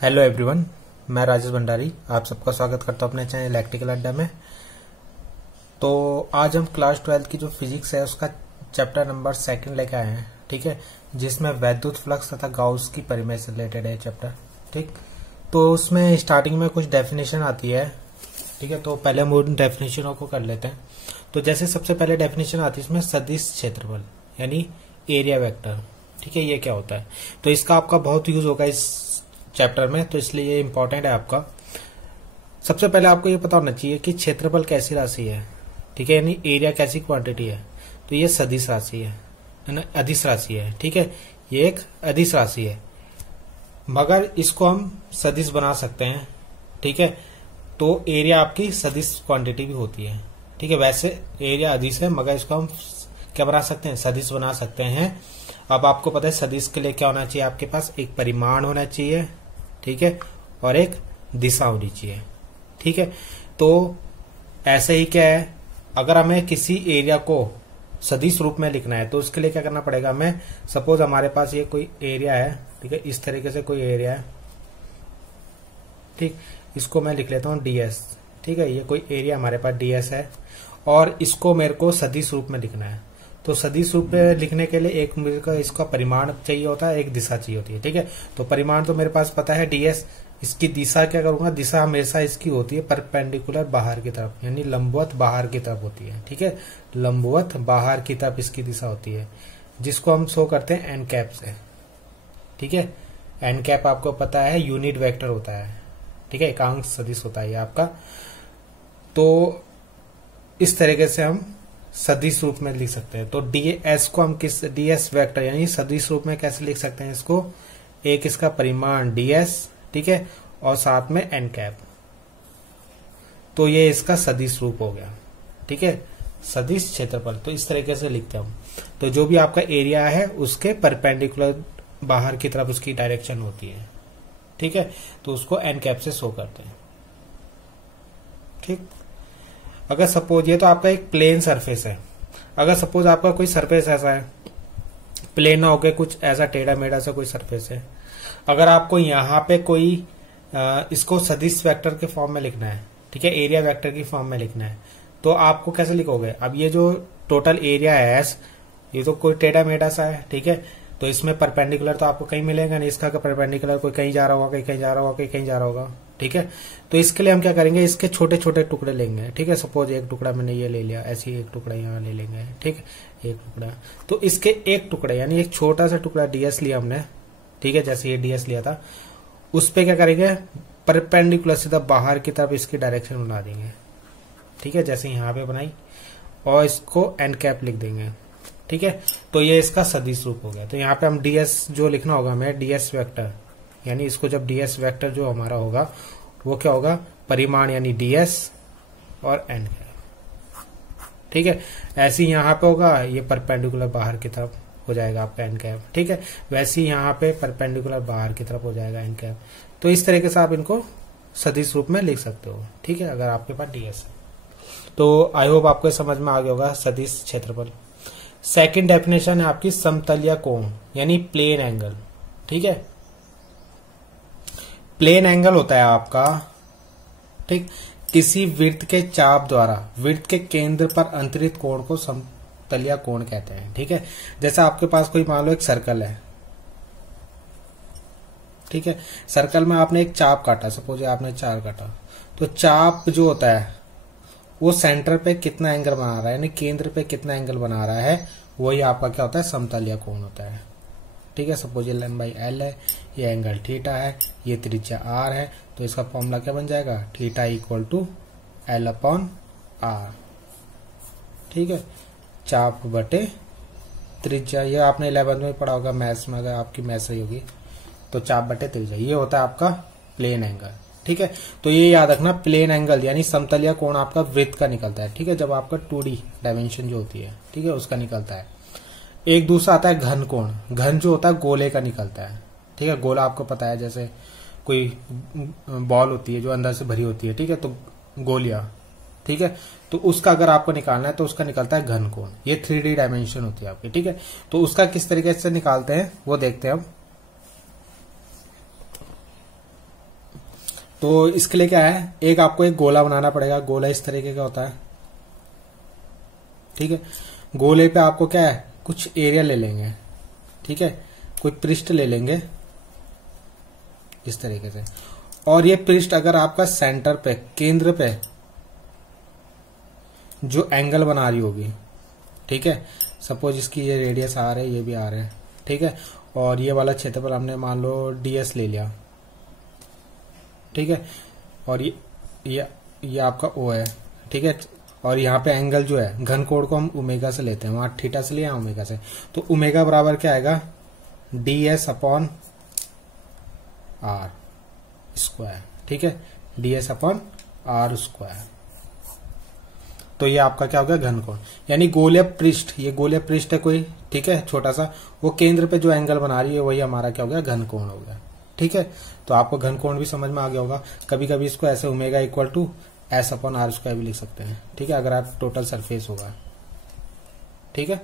Hello everyone, मैं राजेश भंडारी आप सबका स्वागत करता हूं अपने चैनल इलेक्ट्रिकल अड्डा में। तो आज हम क्लास 12 की जो फिजिक्स है उसका चैप्टर नंबर 2 लेके आए हैं, ठीक है, जिसमें वैद्युत फ्लक्स तथा गाउस की परिमेय से रिलेटेड है चैप्टर। ठीक, तो उसमें स्टार्टिंग में कुछ डेफिनेशन आती है, ठीक है। तो पहले हम उन डेफिनेशनों को कर लेते हैं। तो जैसे सबसे पहले डेफिनेशन आती है इसमें सदिश क्षेत्रफल यानी एरिया वेक्टर, ठीक है। ये क्या होता है, तो इसका आपका बहुत यूज होगा इस चैप्टर में, तो इसलिए ये इंपॉर्टेंट है आपका। सबसे पहले आपको ये पता होना चाहिए कि क्षेत्रफल कैसी राशि है, ठीक है, यानी एरिया कैसी क्वांटिटी है। तो ये सदिश राशि है ना, अदिश राशि है, ठीक है। ये एक अदिश राशि है, मगर इसको हम सदिश बना सकते हैं, ठीक है। तो एरिया आपकी सदिश क्वांटिटी भी होती है, ठीक है। वैसे एरिया अदिश है, मगर इसको हम क्या बना सकते हैं, सदिश बना सकते हैं। अब आपको पता है सदिश के लिए क्या होना चाहिए, आपके पास एक परिमाण होना चाहिए, ठीक है, और एक दिशा होनी चाहिए, ठीक है। तो ऐसे ही क्या है, अगर हमें किसी एरिया को सदिश रूप में लिखना है तो उसके लिए क्या करना पड़ेगा हमें। सपोज हमारे पास ये कोई एरिया है, ठीक है, इस तरीके से कोई एरिया है, ठीक। इसको मैं लिख लेता हूं डीएस, ठीक है। ये कोई एरिया हमारे पास डीएस है और इसको मेरे को सदिश रूप में लिखना है। तो सदिश रूप में लिखने के लिए एक मेरे को इसका परिमाण चाहिए होता है, एक दिशा चाहिए होती है, ठीक है। तो परिमाण तो मेरे पास पता है डीएस, इसकी दिशा क्या करूंगा, दिशा हमेशा इसकी होती है परपेंडिकुलर बाहर की तरफ, यानी लंबवत बाहर की तरफ होती है, ठीक है। लंबवत बाहर की तरफ इसकी दिशा होती है, जिसको हम शो करते हैं एन कैप से, ठीक है। एन कैप आपको पता है यूनिट वेक्टर होता है, ठीक है, एकांक सदिश होता है आपका। तो इस तरीके से हम सदिश रूप में लिख सकते हैं। तो डीएस को हम किस डीएस वेक्टर यानी सदिश रूप में कैसे लिख सकते हैं इसको, एक इसका परिमाण डीएस, ठीक है, और साथ में एन कैप। तो ये इसका सदिश रूप हो गया, ठीक है, सदिश क्षेत्रफल। तो इस तरीके से लिखते हैं हम। तो जो भी आपका एरिया है उसके परपेंडिकुलर बाहर की तरफ उसकी डायरेक्शन होती है, ठीक है। तो उसको एन कैप से शो करते हैं, ठीक। अगर सपोज ये तो आपका एक प्लेन सरफेस है, अगर सपोज आपका कोई सरफेस ऐसा है, प्लेन ना होकर कुछ ऐसा टेढ़ा मेढ़ा सा कोई सरफेस है, अगर आपको यहाँ पे कोई इसको सदिश वेक्टर के फॉर्म में लिखना है, ठीक है, एरिया वेक्टर की फॉर्म में लिखना है, तो आपको कैसे लिखोगे। अब ये जो टोटल एरिया है एस, ये तो कोई टेढ़ा मेढ़ा सा है, ठीक है। तो इसमें परपेंडिकुलर तो आपको कहीं मिलेगा नहीं, इसका परपेंडिकुलर कोई कहीं जा रहा होगा, कहीं जा रहा होगा, कहीं जा रहा होगा, ठीक है। तो इसके लिए हम क्या करेंगे, इसके छोटे छोटे टुकड़े लेंगे, ठीक है। सपोज एक टुकड़ा मैंने ये ले लिया, ऐसे एक टुकड़ा यहाँ ले लेंगे, ठीक है, एक टुकड़ा। तो इसके एक टुकड़े यानी एक छोटा सा टुकड़ा डीएस लिया हमने, ठीक है, जैसे ये डीएस लिया था, उस पे क्या करेंगे, परपेंडिकुलर सीधा बाहर की तरफ इसकी डायरेक्शन बना देंगे, ठीक है, जैसे यहाँ पे बनाई, और इसको एन कैप लिख देंगे, ठीक है। तो ये इसका सदिश रूप हो गया। तो यहाँ पे हम डीएस जो लिखना होगा हमें, डीएस वेक्टर, यानी इसको जब डीएस वेक्टर जो हमारा होगा वो क्या होगा, परिमाण यानी डीएस और एन कैप, ठीक है। ऐसे ही यहाँ पे होगा, ये परपेंडिकुलर बाहर की तरफ हो जाएगा आपका एन कैप, ठीक है। वैसे ही यहाँ पे परपेंडिकुलर बाहर की तरफ हो जाएगा एन कैप। तो इस तरीके से आप इनको सदिश रूप में लिख सकते हो, ठीक है, अगर आपके पास डीएस है। तो आई होप आपको समझ में आ गया होगा सदिश क्षेत्रफल। सेकंड डेफिनेशन है आपकी समतलीय कोण यानी प्लेन एंगल, ठीक है। प्लेन एंगल होता है आपका, ठीक, किसी वृत्त के चाप द्वारा वृत्त के केंद्र पर अंतरित कोण को समतलीय कोण कहते हैं, ठीक है। जैसे आपके पास कोई मान लो एक सर्कल है, ठीक है, सर्कल में आपने एक चाप काटा, सपोज आपने 4 काटा, तो चाप जो होता है वो सेंटर पे कितना एंगल बना रहा है, यानी केंद्र पे कितना एंगल बना रहा है, वही आपका क्या होता है, समतलीय कोण होता है, ठीक है। सपोज ये लंबाई एल है, ये एंगल थीटा है, ये त्रिज्या आर है, तो इसका फॉर्मूला क्या बन जाएगा, theta equal to L upon R, ठीक है, चाप बटे त्रिज्या। ये आपने 11th में पढ़ा होगा मैथ्स में, अगर आपकी मैथ्स सही होगी तो चाप बटे त्रिज्या, ये होता है आपका प्लेन एंगल, ठीक है। तो ये याद रखना, प्लेन एंगल यानी समतलीय कोण आपका वृत्त का निकलता है, ठीक है, जब आपका 2D डायमेंशन जो होती है, ठीक है, उसका निकलता है। एक दूसरा आता है घन कोण, घन जो होता है गोले का निकलता है, ठीक है। गोला आपको पता है, जैसे कोई बॉल होती है जो अंदर से भरी होती है, ठीक है, तो गोलियां, ठीक है, तो उसका अगर आपको निकालना है तो उसका निकलता है घन कोण। ये 3D डायमेंशन होती है आपकी, ठीक है। तो उसका किस तरीके से निकालते हैं वो देखते हैं हम। तो इसके लिए क्या है, एक आपको एक गोला बनाना पड़ेगा। गोला इस तरीके का होता है, ठीक है। गोले पे आपको क्या है, कुछ एरिया ले लेंगे, ठीक है, कोई पृष्ठ ले लेंगे इस तरीके से। और ये पृष्ठ अगर आपका सेंटर पे, केंद्र पे जो एंगल बना रही होगी, ठीक है, सपोज इसकी ये रेडियस आर है, ये भी आर है, ठीक है, और ये वाला क्षेत्रफल हमने मान लो डीएस ले लिया, ठीक है, और ये आपका ओ है, ठीक है, और यहाँ पे एंगल जो है घन कोण को हम ओमेगा से लेते हैं, वहां थीटा से लिया ओमेगा से, तो ओमेगा बराबर क्या आएगा, ds अपॉन आर स्क्वायर, ठीक है, ds अपॉन आर स्क्वायर। तो ये आपका क्या हो गया, घन कोण, यानी गोलीय पृष्ठ, ये गोलीय पृष्ठ है कोई, ठीक है, छोटा सा, वो केंद्र पे जो एंगल बना रही है वही हमारा क्या हो गया, घन कोण हो गया, ठीक है। तो आपको घन कोण भी समझ में आ गया होगा। कभी कभी इसको ऐसे omega equal to S upon R square भी लिख सकते हैं, ठीक है, अगर आप टोटल सरफेस होगा, ठीक है।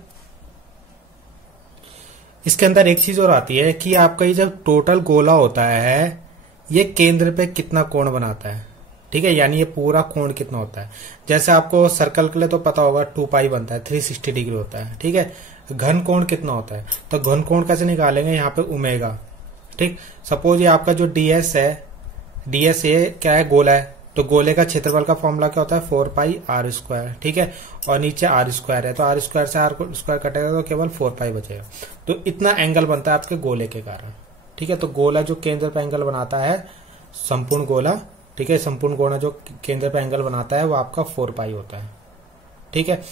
इसके अंदर एक चीज और आती है कि आपका ये जब टोटल गोला होता है, ये केंद्र पे कितना कोण बनाता है, ठीक है, यानी ये पूरा कोण कितना होता है। जैसे आपको सर्कल के लिए तो पता होगा 2 पाई बनता है, 360 डिग्री होता है, ठीक है। घन कोण कितना होता है, तो घन कोण कैसे निकालेंगे, यहाँ पे ओमेगा, ठीक। सपोज ये आपका जो ds है, ds ये क्या है, गोला है, तो गोले का क्षेत्रफल का फॉर्मूला क्या होता है, 4 पाई आर स्क्वायर, ठीक है, और नीचे आर स्क्वायर है, तो आर स्क्वायर से आर स्क्वायर कटेगा तो केवल 4 पाई बचेगा। तो इतना एंगल बनता है आपके गोले के कारण, ठीक है। तो गोला जो केंद्र पे एंगल बनाता है, संपूर्ण गोला, ठीक है, संपूर्ण गोला जो केंद्र पे एंगल बनाता है वो आपका 4 पाई होता है, ठीक है।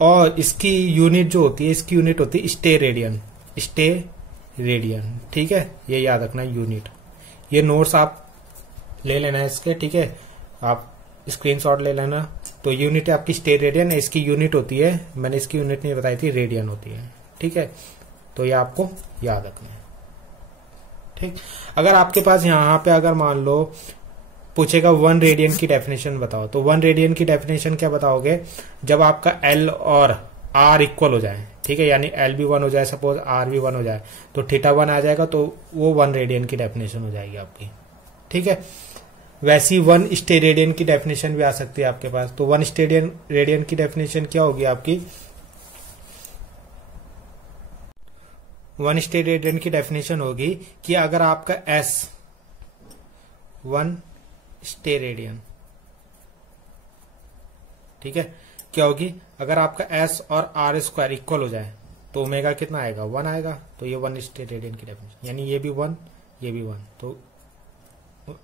और इसकी यूनिट जो होती है, इसकी यूनिट होती है स्टे रेडियन, स्टे रेडियन, ठीक है, ये याद रखना यूनिट। ये नोट्स आप ले लेना है इसके, ठीक है, आप स्क्रीनशॉट ले लेना। तो यूनिट आपकी स्टे रेडियन है, इसकी यूनिट होती है, मैंने इसकी यूनिट नहीं बताई थी, रेडियन होती है, ठीक है। तो ये आपको याद रखना है, ठीक। अगर आपके पास यहाँ पे अगर मान लो पूछेगा 1 रेडियन की डेफिनेशन बताओ, तो 1 रेडियन की डेफिनेशन क्या बताओगे, जब आपका एल और आर इक्वल हो जाए, ठीक है, यानी एल भी 1 हो जाए, सपोज आर भी 1 हो जाए, तो थीटा 1 आ जाएगा, तो वो 1 रेडियन की डेफिनेशन हो जाएगी आपकी, ठीक है। वैसी 1 स्टेरेडियन की डेफिनेशन भी आ सकती है आपके पास। तो 1 रेडियन की डेफिनेशन क्या होगी आपकी, 1 स्टेरेडियन की डेफिनेशन होगी कि अगर आपका s 1 स्टेरेडियन, ठीक है, क्या होगी, अगर आपका s और r स्क्वायर इक्वल हो जाए तो ओमेगा कितना आएगा, 1 आएगा। तो ये 1 स्टेरेडियन की डेफिनेशन, यानी ये भी 1, ये भी 1, तो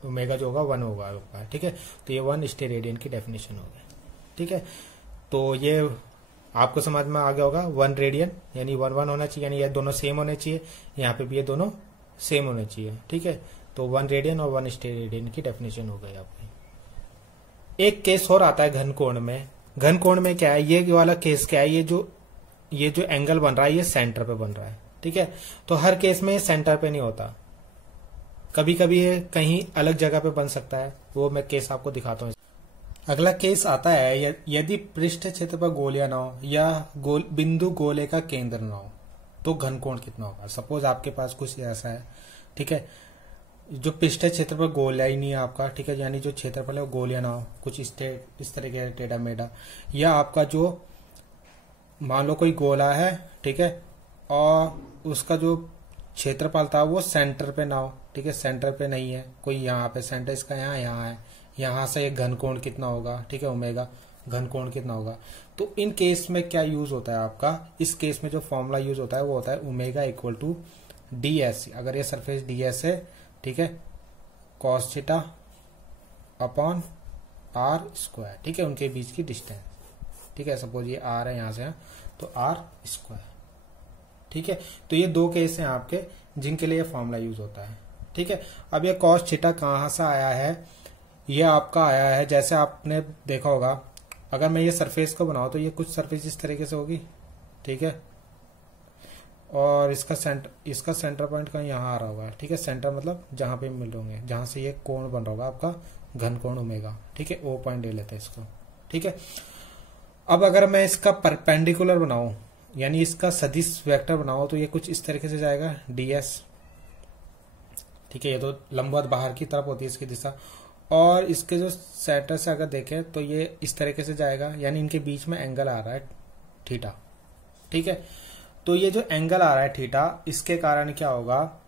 ओमेगा जो होगा 1 होगा, ठीक है। तो ये 1 स्टेरेडियन की डेफिनेशन हो गई, ठीक है। तो ये आपको समझ में आ गया होगा। 1 रेडियन यानी 1 1 होना चाहिए, यानी ये दोनों सेम होने चाहिए, यहाँ पे भी ये दोनों सेम होने चाहिए, ठीक है। तो 1 रेडियन और 1 स्टेरेडियन की डेफिनेशन हो गई आपकी। एक केस और आता है घन कोण में। घन कोण में क्या है, ये वाला केस क्या है, ये जो एंगल बन रहा है ये सेंटर पे बन रहा है, ठीक है। तो हर केस में सेंटर पे नहीं होता, कभी कभी ये कहीं अलग जगह पे बन सकता है, वो मैं केस आपको दिखाता हूँ। अगला केस आता है, यदि पृष्ठ क्षेत्र पर गोलिया ना हो या बिंदु गोले का केंद्र ना हो तो घन कोण कितना होगा। सपोज आपके पास कुछ ऐसा है, ठीक है, जो पृष्ठ क्षेत्र पर गोलिया ही नहीं है आपका, ठीक है, यानी जो क्षेत्रफल है वो गोलिया ना हो, कुछ इस तरह के टेढ़ा मेढ़ा, या आपका जो मान लो कोई गोला है, ठीक है, और उसका जो क्षेत्रफल था वो सेंटर पे ना हो, ठीक है, सेंटर पे नहीं है कोई, यहाँ पे सेंटर इसका यहाँ है, यहाँ से एक घन कोण कितना होगा, ठीक है, ओमेगा, घन कोण कितना होगा। तो इन केस में क्या यूज होता है आपका, इस केस में जो फॉर्मूला यूज होता है वो होता है ओमेगा इक्वल टू ds, अगर ये सरफेस ds है, ठीक है, cos theta upon r square, ठीक है, उनके बीच की डिस्टेंस, ठीक है, सपोज ये r है यहाँ से, तो r स्क्वायर, ठीक है। तो ये 2 केस हैं आपके जिनके लिए फॉर्मूला यूज होता है, ठीक है। अब ये कॉस थीटा कहाँ से आया है, ये आपका आया है, जैसे आपने देखा होगा, अगर मैं ये सरफेस को बनाऊं तो ये कुछ सरफेस इस तरीके से होगी, ठीक है, और इसका सेंटर पॉइंट कहीं यहाँ आ रहा होगा, ठीक है, सेंटर मतलब जहां पे मिल होंगे, जहां से ये कोण बन रहा होगा आपका घन कोण ओमेगा, ठीक है, ओ पॉइंट ले लेते हैं इसको, ठीक है। अब अगर मैं इसका परपेंडिकुलर बनाऊं, यानी इसका सदिश वेक्टर बनाओ, तो ये कुछ इस तरीके से जाएगा ds, ठीक है, ये तो लंबवत बाहर की तरफ होती है इसकी दिशा, और इसके जो सेंटर से अगर देखें तो ये इस तरीके से जाएगा, यानी इनके बीच में एंगल आ रहा है थीटा। ठीक है, तो ये जो एंगल आ रहा है थीटा, इसके कारण क्या होगा,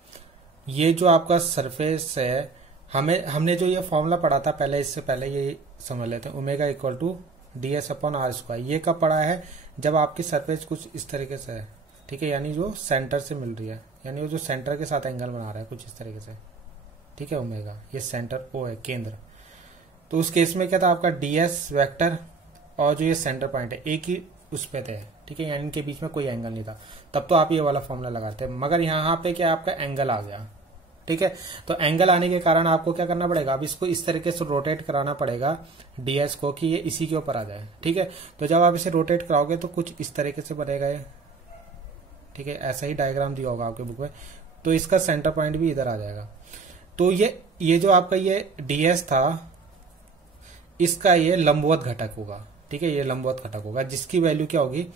ये जो आपका सरफेस है, हमने जो ये फॉर्मूला पढ़ा था पहले, इससे पहले ये समझ लेते हैं, omega equal to ds upon R square. ये कब पढ़ा है, जब आपकी सरफेस कुछ इस तरीके से है, ठीक है, यानी जो सेंटर से मिल रही है, यानी वो जो सेंटर के साथ एंगल बना रहा है कुछ इस तरीके से, ठीक है, ओमेगा, ये सेंटर ओ है, केंद्र। तो उस केस में क्या था, आपका ds वेक्टर और जो ये सेंटर पॉइंट है एक ही उस पे थे, ठीक है, यानी इनके बीच में कोई एंगल नहीं था, तब तो आप ये वाला फॉर्मूला लगाते हैं। मगर यहाँ पे क्या आपका एंगल आ गया, ठीक है, तो एंगल आने के कारण आपको क्या करना पड़ेगा, अब इसको इस तरीके से रोटेट कराना पड़ेगा ds को, कि ये इसी के ऊपर आ जाए। ठीक है, तो जब आप इसे रोटेट कराओगे तो कुछ इस तरीके से बनेगा ये, ठीक है, ऐसा ही डायग्राम दिया होगा आपके बुक में। तो इसका सेंटर पॉइंट भी इधर आ जाएगा। तो ये जो आपका ये ds था, इसका ये लंबवत घटक होगा, ठीक है, ये लंबवत घटक होगा, जिसकी वैल्यू क्या होगी,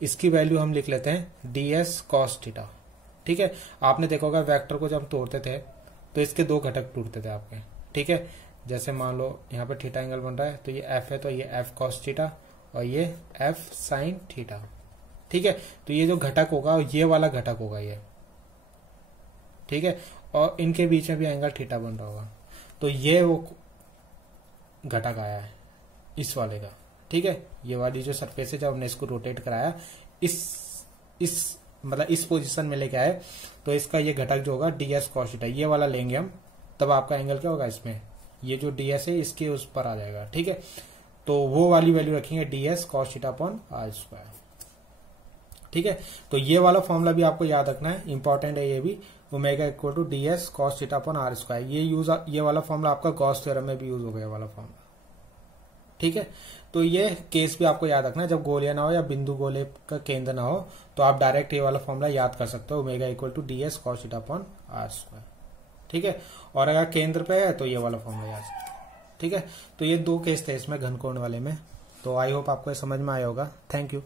इसकी वैल्यू हम लिख लेते हैं ds cos थीटा। ठीक है, आपने देखा होगा वेक्टर को जब हम तोड़ते थे तो इसके दो घटक टूटते थे आपके, ठीक है, जैसे मान लो यहाँ पे थीटा एंगल बन रहा है, तो ये f है, तो ये f cos थीटा और ये f sin थीटा। ठीक है, तो ये जो घटक होगा ये वाला घटक होगा ये, ठीक है, और इनके बीच में भी एंगल थीटा बन रहा होगा, तो ये वो घटक आया है इस वाले का। ठीक है, ये वाली जो सरफेस है, जब हमने इसको रोटेट कराया इस मतलब इस पोजीशन में लेके आए, तो इसका ये घटक जो होगा ds cos थीटा, ये वाला लेंगे हम, तब आपका एंगल क्या होगा, इसमें ये जो ds है इसके उस पर आ जाएगा। ठीक है, तो वो वाली वैल्यू रखेंगे ds cos theta upon R square. ठीक है, तो ये वाला फॉर्मूला भी आपको याद रखना है, इंपॉर्टेंट है ये भी, omega equal to ds cos theta upon R square. ये वाला फॉर्मूला आपका गॉस थ्योरम में भी यूज हो गया वाला फॉर्मूला। ठीक है, तो ये केस भी आपको याद रखना है, जब गोलियां ना हो या बिंदु गोले का केंद्र ना हो, तो आप डायरेक्ट ये वाला फॉर्मूला याद कर सकते हो, omega equal to ds cos theta upon R square. ठीक है, और अगर केंद्र पे है तो ये वाला फॉर्मूला याद। ठीक है, तो ये दो केस थे इसमें घनकोण वाले में। तो आई होप आपको समझ में आया होगा। Thank you.